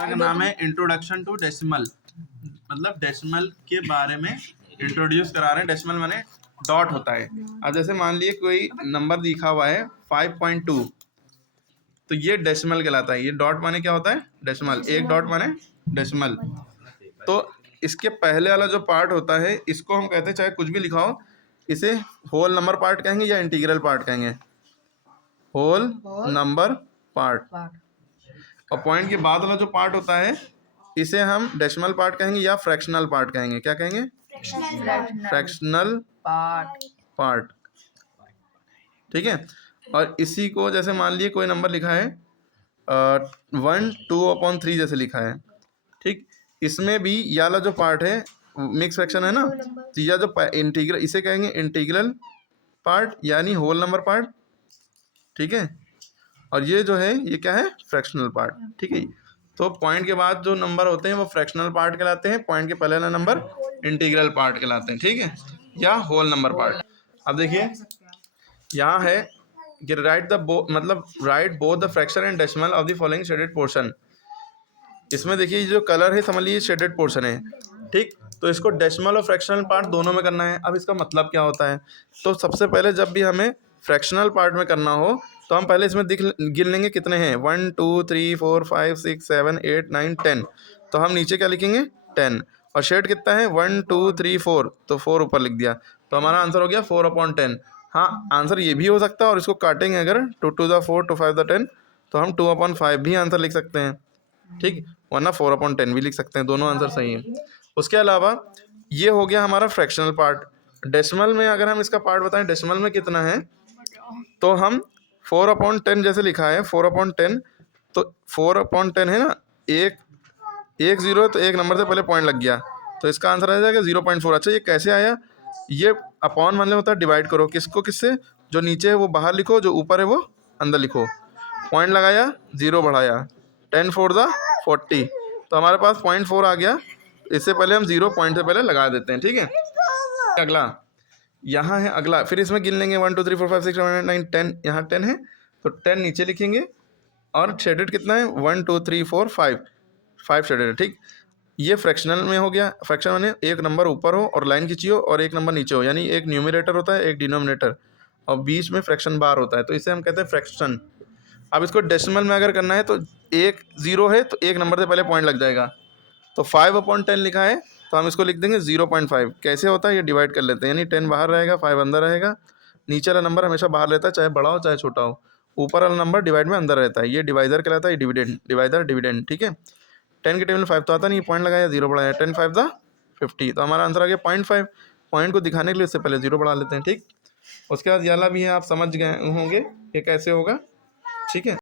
का नाम है इंट्रोडक्शन टू डेसिमल, मतलब डेसिमल के बारे में इंट्रोड्यूस करा रहे हैं। डेसिमल माने डॉट होता है। अब जैसे मान लिए कोई नंबर लिखा हुआ है 5.2, तो ये डेसिमल कहलाता है। ये डॉट माने क्या होता है? डेसिमल। एक डॉट माने डेसिमल। तो इसके पहले वाला जो पार्ट होता है इसको हम कहते हैं, चाहे कुछ भी लिखा हो, इसे होल नंबर पार्ट कहेंगे या इंटीग्रल पार्ट कहेंगे? Whole number part. और पॉइंट के बाद वाला जो पार्ट होता है इसे हम डेसिमल पार्ट कहेंगे या फ्रैक्शनल पार्ट कहेंगे। क्या कहेंगे? Fractional part. ठीक है। और इसी को जैसे मान लिए कोई नंबर लिखा है 1 2/3 जैसे लिखा है, ठीक, इसमें भी ये वाला जो पार्ट है मिक्स फ्रैक्शन है ना, तो यह जो इंटीग्रल, इसे कहेंगे इंटीग्रल पार्ट यानी होल नंबर पार्ट। ठीक है। और ये जो है ये क्या है? Fractional part. ठीक है। तो पॉइंट के बाद जो नंबर होते हैं वो फ्रैक्शनल पार्ट कहलाते हैं, पॉइंट के पहले वाला नंबर इंटीग्रल पार्ट कहलाते हैं। ठीक है, या होल नंबर पार्ट। अब देखिए यहाँ है कि right both the fraction and decimal of the following shaded portion. इसमें देखिए जो कलर है समझ लीजिए शेडेड पोर्शन है। ठीक, तो इसको डेसिमल और फ्रैक्शनल पार्ट दोनों में करना है। अब इसका मतलब क्या होता है? तो सबसे पहले जब भी हमें फ्रैक्शनल पार्ट में करना हो तो हम पहले इसमें गिन लेंगे कितने हैं, 1 2 3 4 5 6 7 8 9 10। तो हम नीचे क्या लिखेंगे? 10। और शेड कितना है? 1 2 3 4, तो 4 ऊपर लिख दिया, तो हमारा आंसर हो गया 4/10। हाँ, आंसर ये भी हो सकता है, और इसको काटेंगे अगर 2 2 the 4 2 5 the 10, तो हम 2/5 भी आंसर लिख सकते हैं। ठीक, वरना 4/10 भी लिख सकते हैं, दोनों आंसर सही हैं। उसके अलावा ये हो गया हमारा फ्रैक्शनल पार्ट। डेसिमल में अगर हम इसका पार्ट बताएं डेसिमल में कितना है, तो हम 4/10 जैसे लिखा है 4/10, तो 4/10 है ना, एक जीरो है तो एक नंबर से पहले पॉइंट लग गया, तो इसका आंसर आ जाएगा 0.4। अच्छा, ये कैसे आया? ये अपॉन मतलब होता है डिवाइड करो, किसको किससे? जो नीचे है वो बाहर लिखो, जो ऊपर है वो अंदर लिखो। पॉइंट लगाया, 0 बढ़ाया, 10 4 the 40, तो हमारे पास 0.4 आ गया। इससे पहले हम 0 पॉइंट से पहले लगा देते हैं। ठीक है। अगला यहाँ है, अगला फिर इसमें गिन लेंगे 1 2 3 4 5 6 7 8 9 10। यहाँ 10 है तो 10 नीचे लिखेंगे, और शेडेड कितना है? 1 2 3 4 5 शेडेड है। ठीक, ये फ्रैक्शनल में हो गया। फ्रैक्शन माने एक नंबर ऊपर हो और लाइन खींची हो और एक नंबर नीचे हो, यानी एक न्यूमरेटर होता है एक डिनोमिनेटर, और बीच में फ्रैक्शन बार होता है, तो इसे हम कहते हैं फ्रैक्शन। अब इसको डेसिमल में अगर करना है तो एक 0 है तो एक नंबर से पहले पॉइंट लग जाएगा, तो 5/10 लिखा है तो हम इसको लिख देंगे 0.5। कैसे होता है? ये डिवाइड कर लेते हैं, यानी 10 बाहर रहेगा 5 अंदर रहेगा। नीचे वाला नंबर हमेशा बाहर रहता है, चाहे बड़ा हो चाहे छोटा हो। ऊपर वाला नंबर डिवाइड में अंदर रहता है, ये डिवाइडर कहलाता है, डिविडेंड। ठीक है। 10 के टेबल में 5 तो आता नहीं, पॉइंट लगाया 0 बढ़ाया, 10 5 the 50, तो हमारा आंसर आ गया 0.5। पॉइंट को दिखाने के लिए इससे पहले 0 बढ़ा लेते हैं। ठीक, उसके बाद याला भी है, आप समझ गए होंगे ये कैसे होगा। ठीक है।